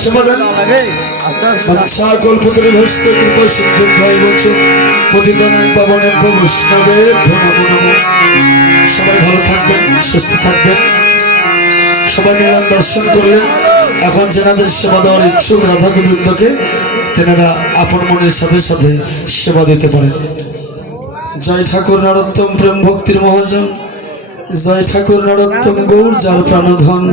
সেবা দেন। আচ্ছা কল্পতরু ভস্য কৃপা সিদ্ধ ভাই বলছো প্রতিদানায় পাবনের বৈষ্ণবে প্রণাম নমো। সবাই ভালো থাকবেন, সুস্থ থাকবেন। সবাই মিলন দর্শন করলেন। এখন যেনাদের সেবা দেওয়ার ইচ্ছুক রাধা গোবিন্দকে তেনারা আপন মনের সাথে সাথে সেবা দিতে পারেন। জয় ঠাকুর নরোত্তম প্রেম ভক্তির মহাজন। জয় ঠাকুর নরোত্তম গৌর যার প্রাণধন।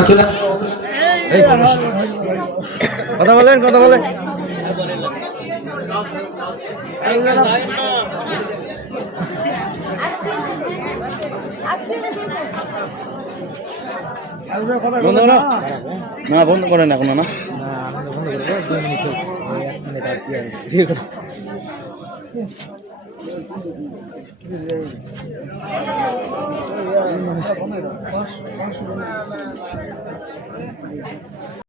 এখন কথা বলেন, কথা বলেন। বন্ধ করো না, বন্ধ করেন এখনো না।